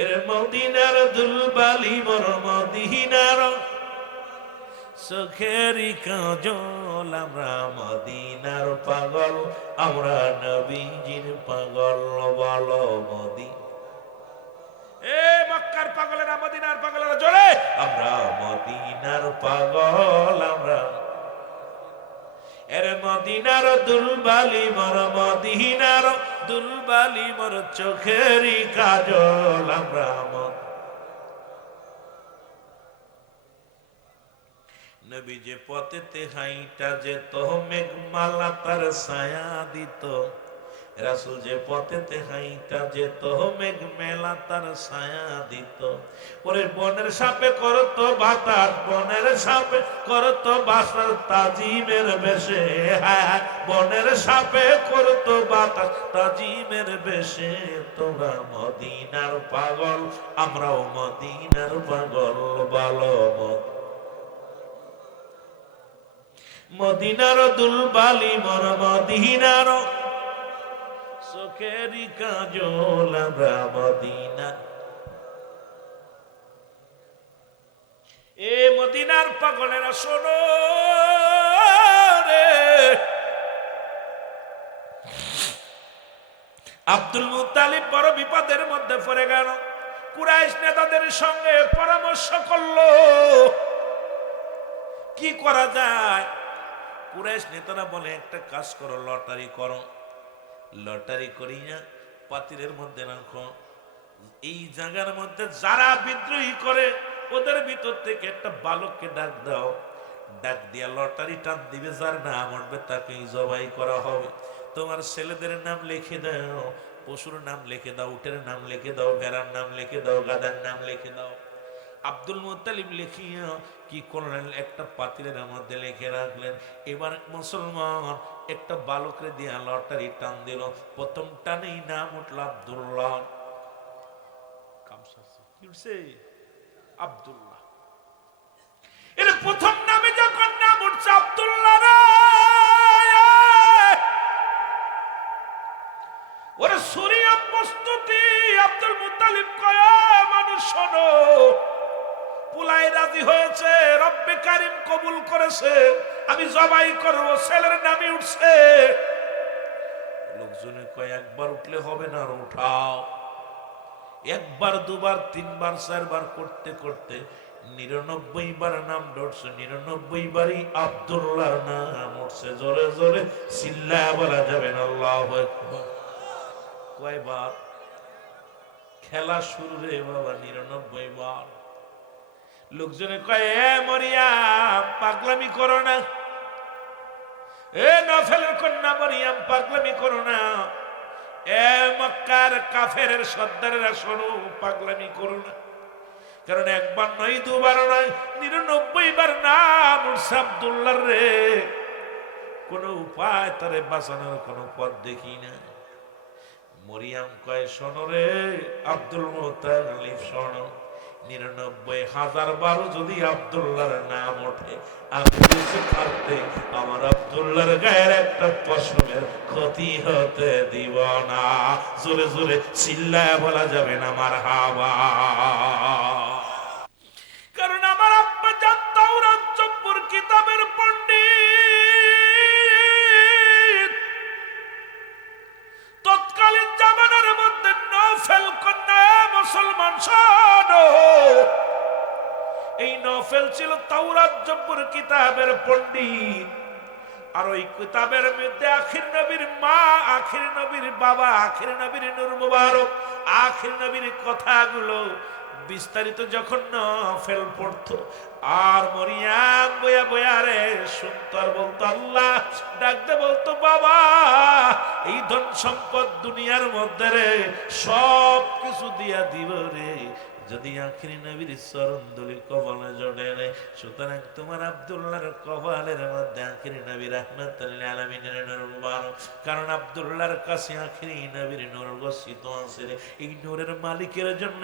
এর মদিনার দুলবালি মোর মদিনার চোখেরই কাজল, আমরা মদিনার পাগল, আমরা নবীজির পাগল, বলো মদিনা। এ মক্কার পাগলেরা, মদিনার পাগলেরা জোরে, আমরা মদিনার পাগল, আমরা। এর মদিনার দুলবালি মোর মদিনার দুলবালি মোর চোখেরই কাজল আমরা নবী যে পথেতে হাইটা যেত মেঘমালা তার ছায়া দিত রাসূল যে পথেতে হাইটা যেত মেঘমেলা তার ছায়া দিত ওরে বনের সাপে করতো বাতাস বনের সাপে করতো বাতাস তাজিমের বেশে হ্যাঁ বনের সাপে করতো বাতাস তাজিমের বেশে তোমরা মদিনার পাগল আমরাও মদিনার পাগল বলো মদিনার দুলবালি মোর মদিনার চোখেরই কাজল আমরা মদিনা এ মদিনার পাগলেরা শোনো রে আব্দুল মুত্তালিব বড় বিপদের মধ্যে পড়ে গেল কুরাইশ নেতাদের সঙ্গে পরামর্শ করলো কি করা যায় কুরাইশ নেতারা বলে একটা কাজ করো লটারি করো লটারি করি না পাতিলের মধ্যে রাখো এই জায়গার মধ্যে যারা বিদ্রোহী করে ওদের ভিতর থেকে একটা বালককে ডাক দাও ডাক দিয়া লটারি টান দিবে যার নাম উঠবে তাকে জবাই করা হবে তোমার ছেলেদের নাম লিখে দাও পশুর নাম লিখে দাও উটের নাম লিখে দাও ভেড়ার নাম লিখে দাও গাধার নাম লিখে দাও আব্দুল মুত্তালিব লিখিয়া কি করলেন একটা পাতিলের মধ্যে লিখে রাখলেন এবার মুসলমান একটা বালকরে দিয়া লটারি টান দিল প্রথম টানেই নাম উঠল আব্দুল্লাহ কি উঠছে আব্দুল্লাহ এর প্রথম নামে যখন নাম উঠছে আব্দুল্লাহ ওরে সুরিয়া প্রস্তুতি আব্দুল মুত্তালিব কয় মানুষ শোনো পুলাই রাজি হয়েছে রব্বে কারিম কবুল করেছে আমি জবাই করব ছেলের নামে উঠছে লোকজনে কয় একবার উঠলে হবে না উঠাও একবার দুবার তিনবার চারবার করতে করতে ৯৯ বার নাম ধরছে ৯৯ বারই আব্দুল্লাহর নাম উঠছে জোরে জোরে চিল্লায়া বলা যাবে না আল্লাহু আকবার কয়বার খেলা শুরু রে বাবা ৯৯ বার লোকজনে কয় এ মরিয়াম পাগলামি করো না এ নফলের কন্যা মরিয়াম পাগলামি করো না এ মক্কার কাফেরের সর্দারেরা শোনো পাগলামি করো না কারণ একবার নয় দুবার নয় ৯৯ বার নাম উঠছে আব্দুল্লাহর রে কোনো উপায় তারে বাঁচানোর কোনো পথ দেখি না মরিয়াম কয় শোনো রে আব্দুল মুত্তালিব শোনো ৯৯,০০০ বারও যদি আব্দুল্লাহর নাম ওঠে আমি বেঁচে থাকতে আমার আব্দুল্লাহর গায়ের একটা পশমের ক্ষতি হতে দিব না জোরে জোরে চিল্লায় বলা যাবে না মারহাবা কারণ আমার আব্বা জান তাওরাত জব্বুর কিতাবের পণ্ডিত তৎকালীন জামানার মধ্যে নফল কন্যা মুসলমান শোনো এই নফল ছিল তাওরাত জব্বুর কিতাবের পণ্ডিত আর ওই কিতাবের মধ্যে আখির নবীর মা আখির নবীর বাবা আখির নবীর নূর মুবারক আখির নবীর কথাগুলো বিস্তারিত যখন নফল পড়তো আর মরিয়াম বয়া বয়া রে শুনতো আর বলতো আল্লাহ ডাকতে বলতো বাবা এই ধন সম্পদ দুনিয়ার মধ্যে রে সব কিছু দিয়া দিব রে যদি আখিরি নবীর চরণ ধুলি কপালে জড়ে রে সুতরাং তোমার আব্দুল্লাহর কপালের মধ্যে আখিরি নবী রাহমাতুল লিল আলামিনের নূর মুবারক কারণ আব্দুল্লাহর কাছে আখিরি নবীর নূর গচ্ছিত আছে রে এই নূরের মালিকের জন্য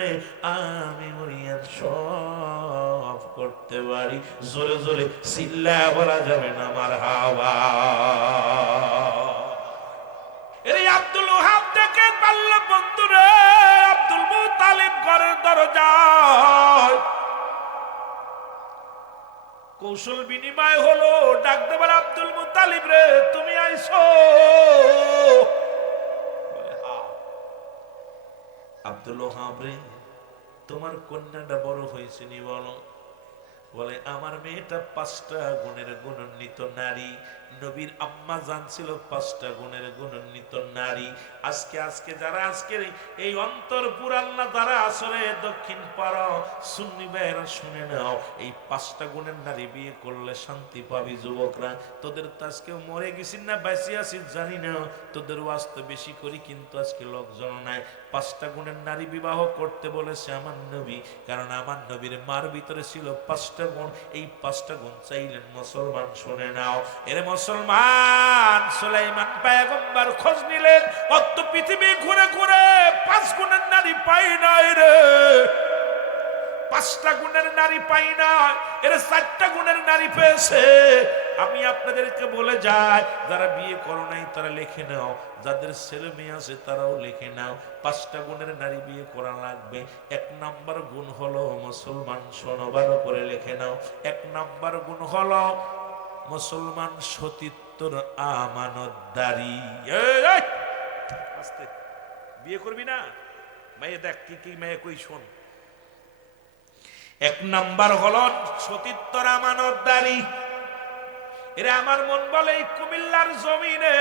আমি মরিয়াম সব করতে পারি জোরে জোরে চিল্লায়া বলা যাবে না মারহাবা এই আব্দুল ওহাব থেকে পাল্লা বন্ধুরে আব্দুল মুত্তালিব ঘরের দরজায় কৌশল বিনিময় হলো ডাক দেবার আব্দুল মুত্তালিব রে তুমি আইছো বলে হ্যাঁ আব্দুল ওহাব রে তোমার কন্যাটা বড় হয়েছে নি বলো বলে আমার মেয়েটা ৫টা গুণের গুণান্বিত নারী নবীর আম্মা জান ছিল 5টা গুণের গুণান্বিত নারী। আজকে যারা আজকের এই অন্তরপুর আল্লাহ যারা আসরে দক্ষিণ পাড়া সুন্নি ভাইয়েরা শুনে নাও, এই 5টা গুণের নারী বিয়ে করলে শান্তি পাবি যুবকরা। তোদের তো আজকে মরে গেছিস না বেঁচে আছিস জানি না, তোদের ওয়াজ তো বেশি করি কিন্তু আজকে লোকজন নাই। 5টা গুণের নারী বিবাহ করতে বলেছে আমার নবী, কারণ আমার নবীর মার ভিতরে ছিল 5টা গুণ। এই 5টা গুণ চাইলেন মুসলমান, শুনে নাও এরে মুসলমান। সুলাইমান পয়গম্বর খোঁজ নিলেন, কত পৃথিবী ঘুরে ঘুরে 5 গুণের নারী পাই নাই রে, 5টা গুণের নারী পাই না, এর 4টা গুণের নারী পেয়েছে। আমি আপনাদেরকে বলে যাই, যারা বিয়ে করো নাই তারা লিখে নাও, যাদের ছেলে মেয়ে আছে তারাও লিখে নাও, 5টা গুণের নারী বিয়ে করা লাগবে। 1 নাম্বার গুণ হলো মুসলমান, শোনো ভালো করে লিখে নাও। 1 নাম্বার গুণ হলো মুসলমান সতীত্বর আমানতদারি। আস্তে, বিয়ে করবি না মেয়ে, দেখ কি কি মেয়ে কই শোন। 1 নাম্বার হলো সতীত্বর আমানতদারি। এরা আমার মন বলে এই কুমিল্লার জমিনে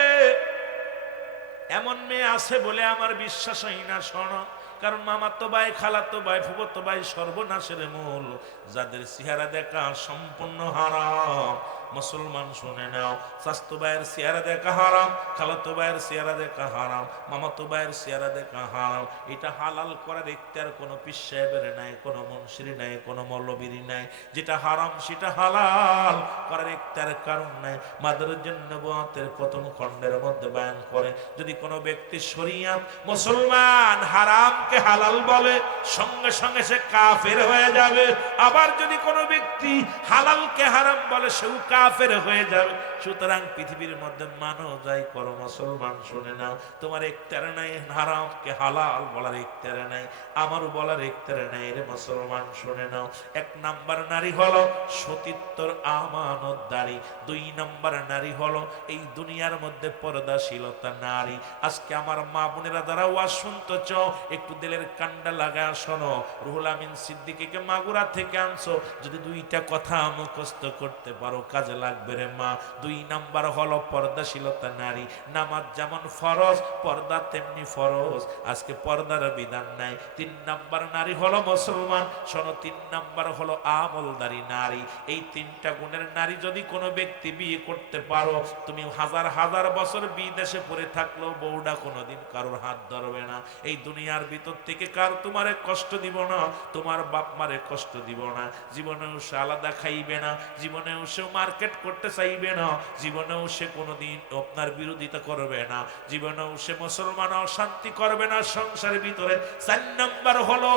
এমন মেয়ে আছে বলে আমার বিশ্বাস হয় না। শোনো, কারণ মামাতো ভাই, খালাতো ভাই, ফুফাতো ভাই সর্বনাশের মূল, যাদের চেহারা দেখা সম্পূর্ণ হারাম। মুসলমান শুনে নাও, স্বাস্থ্য ভাইয়ের চেহারা দেখা হারাম, খালাতো ভাইয়ের চেহারা দেখা হারাম, মামাতো ভাইয়ের চেহারা দেখা হারাম। এটা হালাল করার ইখতিয়ার কোনো পীর সাহেবের নাই, কোনো মুন্সির নাই, কোনো মৌলবীর নাই। যেটা হারাম সেটা হালাল করার ইখতিয়ার কারণ নাই। মাদারুজ্জান নবুওয়াতের 1ম খণ্ডের মধ্যে বয়ান করে, যদি কোনো ব্যক্তি শরিয়াত মুসলমান হারামকে হালাল বলে, সঙ্গে সঙ্গে সে কাফের হয়ে যাবে। আবার যদি কোনো ব্যক্তি হালালকে হারাম বলে, সেও কাফের হয়ে যাবে। সুতরাং পৃথিবীর মধ্যে মানো যাই করো, মুসলমান শুনে নাও, তোমার ইখতিয়ার নাই হারামকে হালাল বলার ইখতিয়ার নাই, আমারও বলার ইখতিয়ার নাই রে মুসলমান শুনে নাও। 1 নাম্বার নারী হলো সতীত্বর আমানতদারি। 2 নাম্বার নারী হলো এই দুনিয়ার মধ্যে পর্দাশীলতা নারী। আজকে আমার মা বোনেরা যারা ওয়াজ শুনতেছ, একটু দিলের কান্ডা লাগা শোনো। রুহুল আমিন সিদ্দিকীকে মাগুরা থেকে আনছো, যদি 2টা কথা মুখস্থ করতে পারো কাজে লাগবে রে মা। 2 নাম্বার হলো পর্দাশীলতা নারী। নামাজ যেমন ফরজ, পর্দা তেমনি ফরজ। আজকে পর্দার বিধান নাই। 3 নাম্বার নারী হলো মুসলমান। শোনো, 3 নাম্বার হলো আমলদারি নারী। এই 3টা গুণের নারী যদি কোনো ব্যক্তি বিয়ে করতে পারো, তুমি হাজার হাজার বছর বিদেশে পড়ে থাকলেও বউটা কোনোদিন কারোর হাত ধরবে না। এই দুনিয়ার ভিতর থেকে কার তোমারে কষ্ট দিব না, তোমার বাপ মারে কষ্ট দিব না। জীবনেও সে আলাদা খাইবে না, জীবনেও সে মার্কেট করতে চাইবে না, জীবনেও সে কোনোদিন আপনার বিরোধিতা করবে না, জীবনেও সে মুসলমান অশান্তি করবে না সংসারের ভিতরে। 4 নাম্বার হলো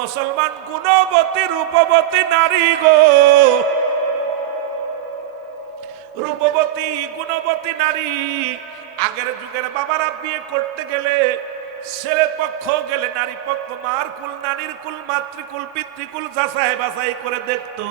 মুসলমান গুণবতী রূপবতী নারী গো, রূপবতী গুণবতী নারী। আগের যুগের বাবারা বিয়ে করতে গেলে, ছেলে পক্ষ গেলে নারী পক্ষ মার কুল, নারীর কুল, মাতৃকুল, পিতৃকুল যাচাই বাছাই করে দেখতো।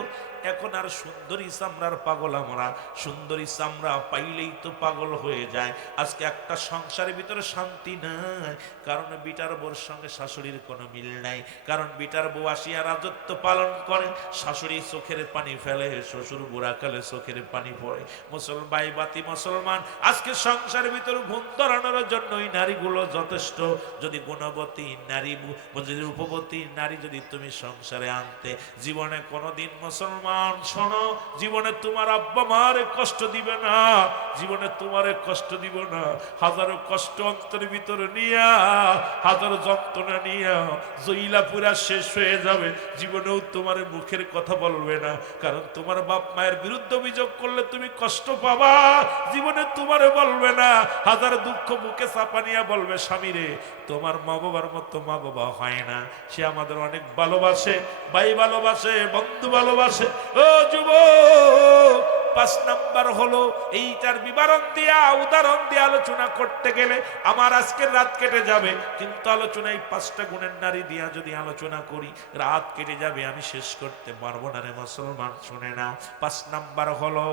এখন আর সুন্দরী চামড়ার পাগল আমরা, সুন্দরী চামড়া পাইলেই তো পাগল হয়ে যায়। আজকে একটা সংসারের ভিতরে শান্তি নাই, কারণ বিটার বউর সঙ্গে শাশুড়ির কোনো মিল নাই। কারণ বিটার বউ আসিয়া রাজত্ব পালন করে, শাশুড়ি চোখের পানি ফেলে, শ্বশুর বুড়াকালে চোখের পানি পড়ে। মুসলমান বাতি মুসলমান, আজকে সংসারের ভিতরে ঘুম ধরানোর জন্য ওই নারীগুলো যথেষ্ট। যদি গুণবতী নারী, রূপবতী নারী যদি তুমি সংসারে আনতে, জীবনে কোনোদিন মুসলমান শোনো, জীবনে তোমার আব্বা মারে কষ্ট দিবে না, জীবনে তোমারে কষ্ট দিব না। হাজারো কষ্ট অন্তরের ভিতরে নিয়া, হাজারো যন্ত্রণা নিয়া জইলা পুরা শেষ হয়ে যাবে, জীবনেও তোমার মুখের কথা বলবে না। কারণ তোমার বাপ মায়ের বিরুদ্ধে অভিযোগ করলে তুমি কষ্ট পাবা, জীবনে তোমারে বলবে না। হাজার দুঃখ মুখে চাপা নিয়া বলবে, স্বামীরে তোমার মা বাবার মতো মা বাবা হয় না, সে আমাদের অনেক ভালোবাসে, ভাই ভালোবাসে, বন্ধু ভালোবাসে। ও যুবক, 5 নাম্বার হলো এইটার বিবরণ দিয়া, উদাহরণ দিয়ে আলোচনা করতে গেলে আমার আজকের রাত কেটে যাবে, কিন্তু আলোচনায় 5টা গুণের নারী দিয়া যদি আলোচনা করি রাত কেটে যাবে, আমি শেষ করতে পারবো না রে মুসলমান শুনে না। 5 নাম্বার হলো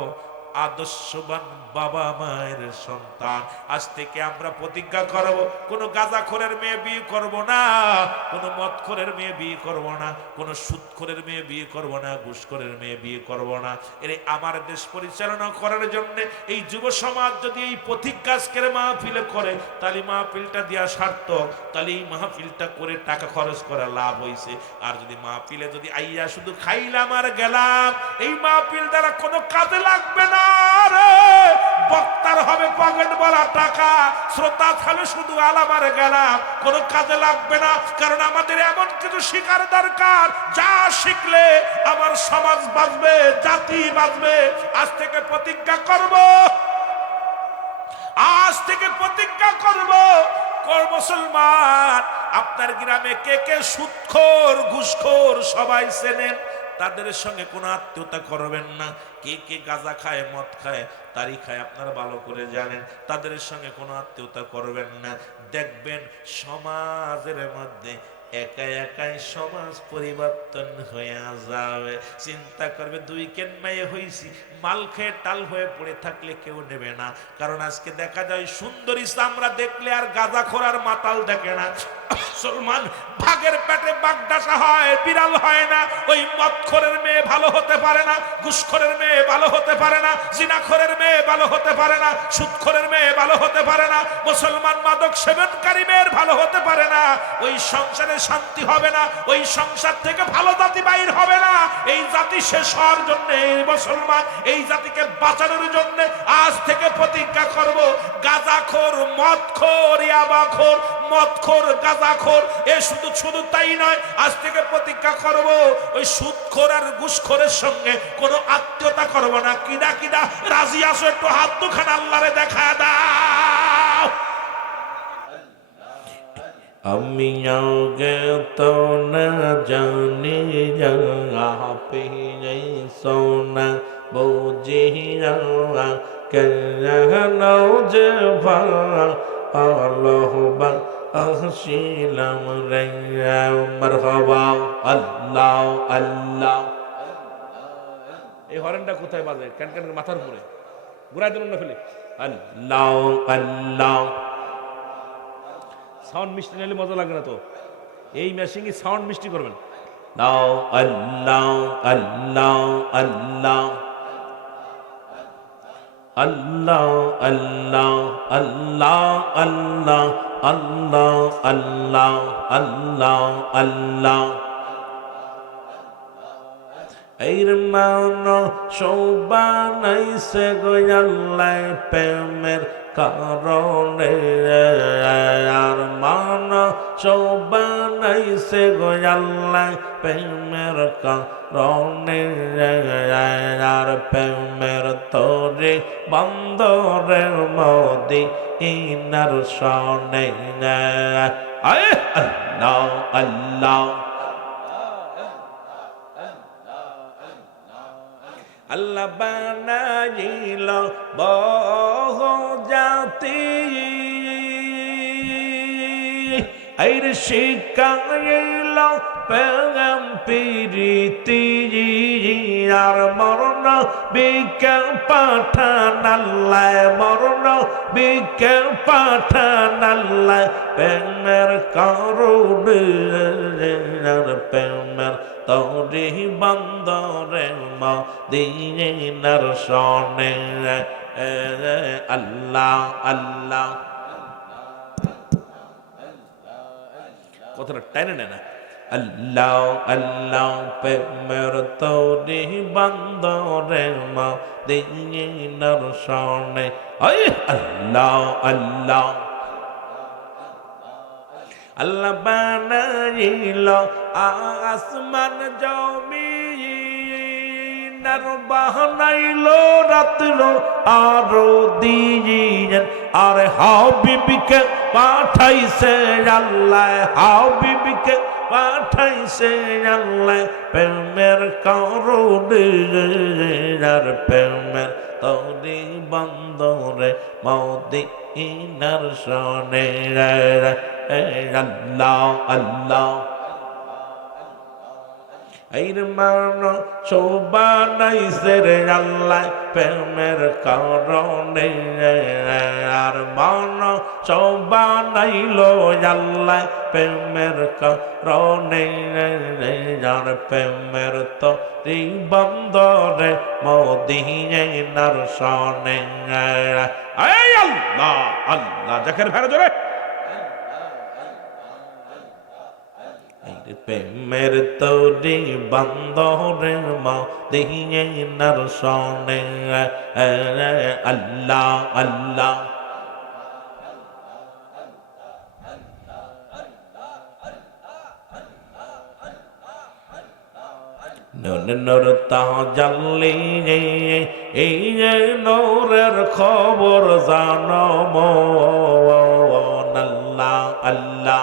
আদর্শবান বাবা মায়ের সন্তান। আজ থেকে আমরা প্রতিজ্ঞা করব, কোনো গাঁজাখোরের মেয়ে বিয়ে করব না, কোনো মদখোরের মেয়ে বিয়ে করব না, কোনো সুদখোরের মেয়ে বিয়ে করব না, ঘুষখোরের মেয়ে বিয়ে করব না। এর আমার দেশ পরিচালনা করার জন্য এই যুব সমাজ যদি এই প্রতিজ্ঞা আজকের মাহফিলে করে, তাহলে মাহফিলটা দেওয়া সার্থক, তাহলে এই মাহফিলটা করে টাকা খরচ করা লাভ হয়েছে। আর যদি মাহফিলে যদি আইয়া শুধু খাইলাম আর গেলাম, এই মাহফিল দ্বারা কোনো কাজে লাগবে না রে। বক্তার হবে পকেট ভরা টাকা, শ্রোতা খালে শুধু আলাম আর গেলাম, কোনো কাজে লাগবে না। কারণ আমাদের এমন কিছু শিখার দরকার, যা শিখলে আমার সমাজ বাঁচবে, জাতি বাঁচবে। আজ থেকে প্রতিজ্ঞা করব, আজ থেকে প্রতিজ্ঞা করব, মুসলমান আপনার গ্রামে কে কে সুদখোর ঘুষখোর সবাই চেনেন, তাদের সঙ্গে কোনো আত্মীয়তা করবেন না। কে কে গাঁজা খায়, মদ খায়, তারি খায়, আপনারা ভালো করে জানেন। তাদের সঙ্গে কোনো আত্মীয়তা করবেন না। দেখবেন সমাজের মধ্যে একা একাই সমাজ পরিবর্তন হয়ে যাবে। চিন্তা করবে, দুই কেন মেয়ে হয়েছি, মাল খেয়ে টাল হয়ে পড়ে থাকলে কেউ নেবে না। কারণ আজকে দেখা যায় সুন্দরী চামড়া দেখলে আর গাঁজাখোর আর মাতাল দেখে না। মুসলমান ভাগের পেটে বাগডাসা হয়, বিড়াল হয় না। ওই মদখোরের মেয়ে ভালো হতে পারে না, ঘুষখোরের মেয়ে ভালো হতে পারে না, জিনাখোরের মেয়ে ভালো হতে পারে না, সুদখোরের মেয়ে ভালো হতে পারে না, মুসলমান মাদক সেবনকারী মেয়ের ভালো হতে পারে না। ওই সংসারে শান্তি হবে না, ওই সংসার থেকে ভালো জাতি বাইর হবে না। এই জাতি শেষ হওয়ার জন্য, এই মুসলমান এই জাতিকে বাঁচানোর জন্য আজ থেকে প্রতিজ্ঞা করব, গাঁজাখোর, মদখোর, ইয়াবাখোর, মদখোর, গাঁজাখোর, এ শুধু শুধু তাই নয়, আজ থেকে প্রতিজ্ঞা করব ওই সুদখোর আর ঘুষখোরের সঙ্গে কোনো আত্মীয়তা করব না। কিনা কিনা রাজি আসো? একটু হাত দুখান আল্লাহরে দেখা দাও। আমি আগে তো না জানি আপে সোনা বুঝিয়া কেন যে ভালোবা আসিলাম রে। মারহাবা আল্লাহ আল্লাহ। এই হরেনটা কোথায় বাজে? কেন কেন মাথার উপরে ঘুরাই দিল না ফেলে। আল্লাহ আল্লাহ। সাউন্ড মিষ্টি নিলে মজা লাগে না তো, এই মেশিন সাউন্ড মিষ্টি করবেন। আল্লাহ আল্লাহ আল্লাহ আল্লাহ আল্লাহ আল্লাহ আল্লাহ আল্লাহ আল্লাহ আল্লাহ আল্লাহ। এর মান শোবানাইছে গয়াল্লাই প্রেমের কারণে, আর মান শোবানাইছে গয়াল্লাই প্রেমের কারণে, আর প্রেমের তোরে বন্দরে মোদি ইনার সনে। আল্লাহ আল্লাহ। আল্লাহ বানাইল বহু জাতি, আইর শিখাইল প্রেম প্রীতি, আর মরণ বিকে পাঠান আল্লাহ, মরণ বিকে পাঠান আল্লাহ প্রেমের কারণে, আর প্রেমের তোরে বন্দরে মদিনার সনে। আল্লাহ আল্লাহ। কথাটা টাইনে নেয় না। আল্লাহ আল্লাহ প্রেমের তোরে বন্দরে মদিনার সনে। আল্লাহ আল্লাহ। আল্লাহ বানাইল আসমান জমিন, আর বানাইল রাত্র আরো দিন, আর হাবিবকে পাঠাইছে আল্লাহ, হাবিবকে পাঠাইছে আল্লাহ প্রেমের কারণে, আর প্রেমের তোরে বন্দরে মদিনার সনে। আল্লাহ আল্লাহ এর মান শোবানাইছে রে আল্লাহ প্রেমের কারণে আর মান শোবানাইলো আল্লাহ প্রেমের কারণে আর প্রেমের তরি বন্দরে মদিনার সনে এই আল্লাহ আল্লাহ জাকের ভাড়া জোরে প্রেমের তরি বন্দরে মদিনার সনে আল্লাহ আল্লাহ নূর তাজাল্লি এই নূরের খবর জানো মন আল্লাহ আল্লাহ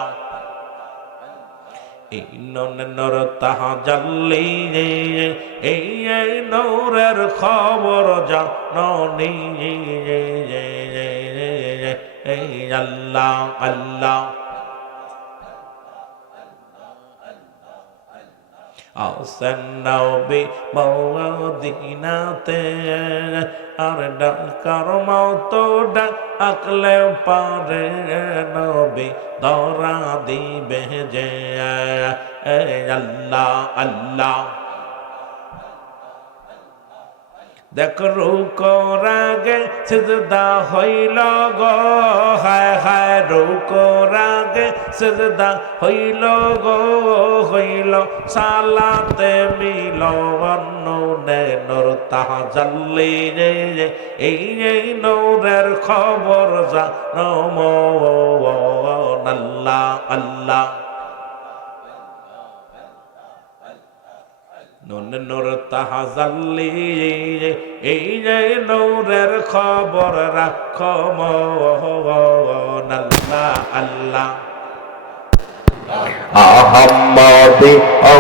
এই নূর তাজাল্লি এই নূরের খবর জানো নি এই আল্লাহ আল্লাহ আসেন নবী মদিনাতে আর ডাকার মতো ডাকলে পারে নবী ধরা দিবে যে আল্লাহ আল্লাহ দেখ রুকোর আগে সিজদা হইল গো হায় হায় রুকোর আগে সিজদা হইল গো হইল সালাতে মিল নুনে নূর তাজাল্লি এই নূরের খবর জানো মন আল্লাহ আল্লাহ নূর তাজাল্লি এই নূরের খবর রাখো মন আল্লাহ আল্লাহ আহম্মদী ও